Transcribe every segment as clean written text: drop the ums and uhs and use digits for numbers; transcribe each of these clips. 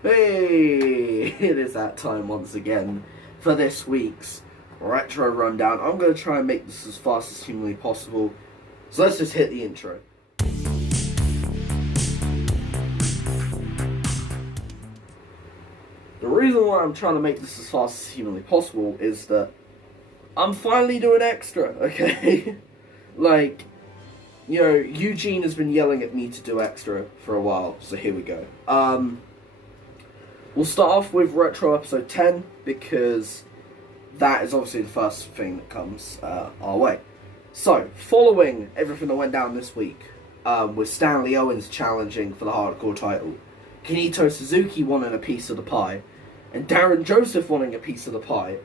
Hey, it is that time once again for this week's retro rundown. I'm going to try and make this as fast as humanly possible, so let's just hit the intro. The reason why I'm trying to make this as fast as humanly possible is that I'm finally doing Xtra, okay? Like, you know, Eugene has been yelling at me to do Xtra for a while, so here we go. We'll start off with Retro Episode 10, because that is obviously the first thing that comes our way. So, following everything that went down this week, with Stanley Owens challenging for the Hardcore title, Kenito Suzuki wanting a piece of the pie, and Darren Joseph wanting a piece of the pie,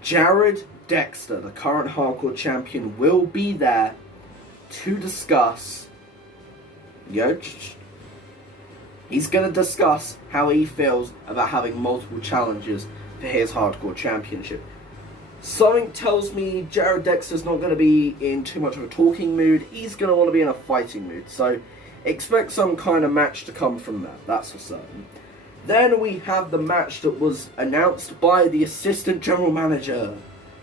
Jared Dexter, the current Hardcore champion, will be there to discuss, he's going to discuss how he feels about having multiple challenges for his Hardcore Championship. Something tells me Jared Dexter's not going to be in too much of a talking mood. He's going to want to be in a fighting mood. So expect some kind of match to come from that. That's for certain. Then we have the match that was announced by the assistant general manager.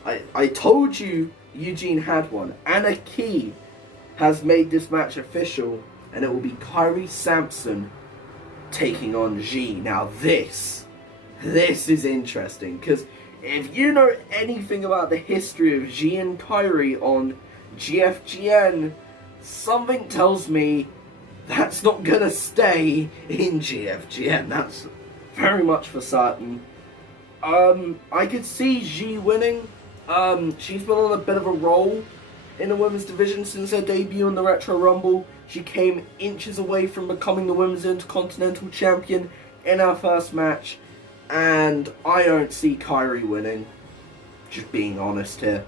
I told you Eugene had one. Anna Key has made this match official, and it will be Kyrie Sampson taking on G. Now this is interesting, because if you know anything about the history of G and Kyrie on GFGN, something tells me that's not gonna stay in GFGN. That's very much for certain. I could see G winning. She's been on a bit of a roll in the women's division since her debut in the Retro Rumble. She came inches away from becoming the Women's Intercontinental Champion in her first match, and I don't see Kyrie winning. Just being honest here.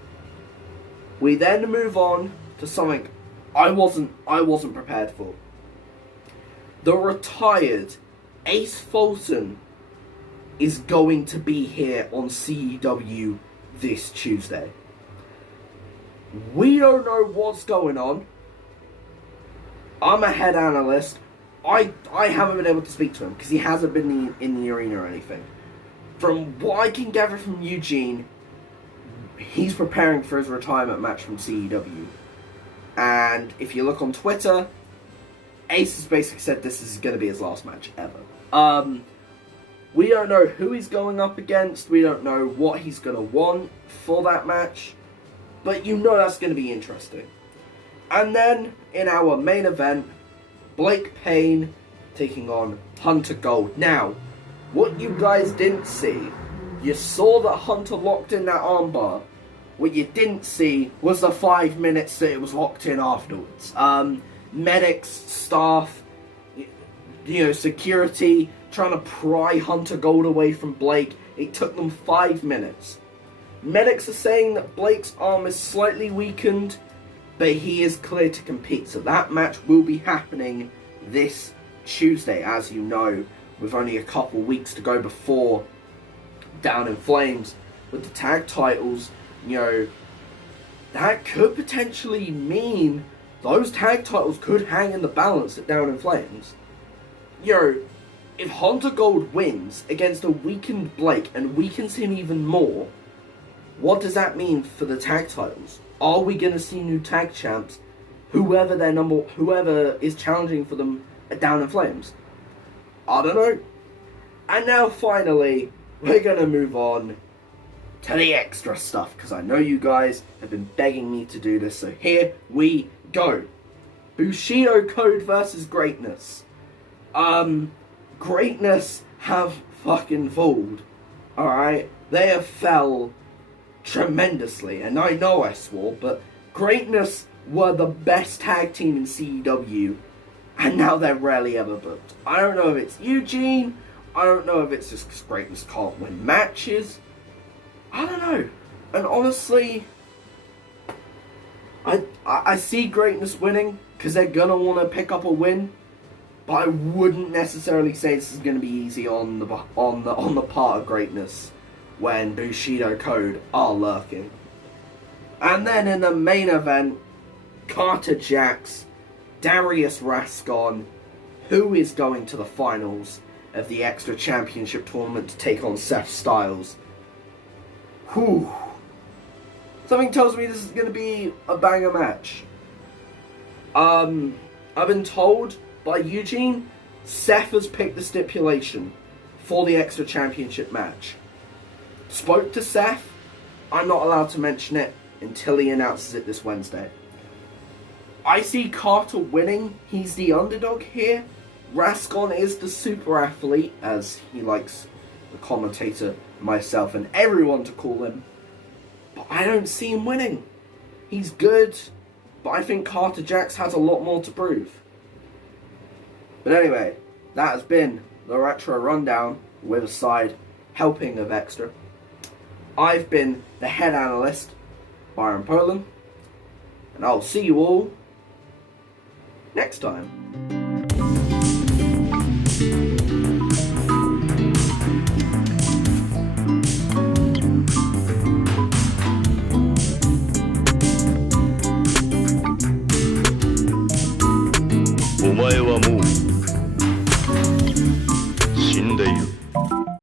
We then move on to something I wasn't prepared for. The retired Ace Folsom is going to be here on CEW this Tuesday. We don't know what's going on. I'm a head analyst. I haven't been able to speak to him because he hasn't been in the arena or anything. From what I can gather from Eugene, he's preparing for his retirement match from CEW. And if you look on Twitter, Ace has basically said this is going to be his last match ever. We don't know who he's going up against. We don't know what he's going to want for that match. But you know that's going to be interesting. And then, in our main event, Blake Payne taking on Hunter Gold. Now, what you guys didn't see, you saw that Hunter locked in that armbar. What you didn't see was the 5 minutes that it was locked in afterwards. Medics, staff, security, trying to pry Hunter Gold away from Blake. It took them 5 minutes. Medics are saying that Blake's arm is slightly weakened, but he is clear to compete. So that match will be happening this Tuesday, as you know, with only a couple weeks to go before Down in Flames. With the tag titles, that could potentially mean those tag titles could hang in the balance at Down in Flames. If Hunter Gold wins against a weakened Blake and weakens him even more, what does that mean for the tag titles? Are we going to see new tag champs, whoever is challenging for them at Down in Flames? I don't know. And now finally, we're going to move on to the extra stuff, because I know you guys have been begging me to do this, so here we go. Bushido Code versus Greatness. Greatness have fucking fallen. Alright? They have fell tremendously, and I know I swore, but Greatness were the best tag team in CEW, and now they're rarely ever booked. I don't know if it's Eugene, I don't know if it's just because Greatness can't win matches, I don't know. And honestly, I see Greatness winning because they're gonna want to pick up a win, but I wouldn't necessarily say this is gonna be easy on the part of Greatness when Bushido Code are lurking. And then in the main event, Carter Jax, Darius Rascon, who is going to the finals of the Xtra Championship tournament to take on Seth Styles. Whew. Something tells me this is going to be a banger match. I've been told by Eugene, Seth has picked the stipulation for the Xtra Championship match. Spoke to Seth. I'm not allowed to mention it until he announces it this Wednesday. I see Carter winning. He's the underdog here. Rascon is the super athlete, as he likes the commentator, myself, and everyone to call him. But I don't see him winning. He's good, but I think Carter Jax has a lot more to prove. But anyway, that has been the Retro Rundown with a side helping of Xtra. I've been the head analyst, Byron Poland, and I'll see you all next time.